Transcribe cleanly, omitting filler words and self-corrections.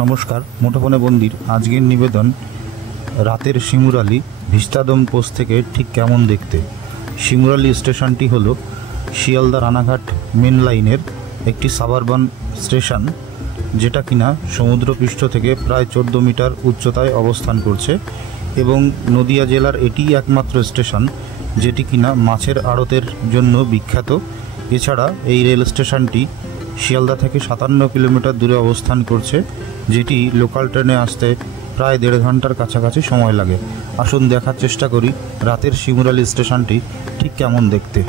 নমস্কার, মুঠোফোনে বন্দির আজকের নিবেদন রাতের শিমুরালী ভিস্তাডোম পোস্ট থেকে ঠিক কেমন দেখতে। শিমুরালী স্টেশনটি হল শিয়ালদা রানাঘাট মেন লাইনের একটি সাবারবান স্টেশন, যেটা কিনা সমুদ্রপৃষ্ঠ থেকে প্রায় 14 মিটার উচ্চতায় অবস্থান করছে এবং নদিয়া জেলার এটিই একমাত্র স্টেশন যেটি কিনা মাছের আড়তের জন্য বিখ্যাত। এছাড়া এই রেল স্টেশনটি শিয়ালদা থেকে 57 কিলোমিটার দূরে অবস্থান করছে, যেটি লোকাল ট্রেনে আসতে প্রায় 1.5 ঘন্টার কাছাকাছি সময় লাগে। আসুন দেখার চেষ্টা করি রাতের শিমুরালী স্টেশনটি ঠিক কেমন দেখতে।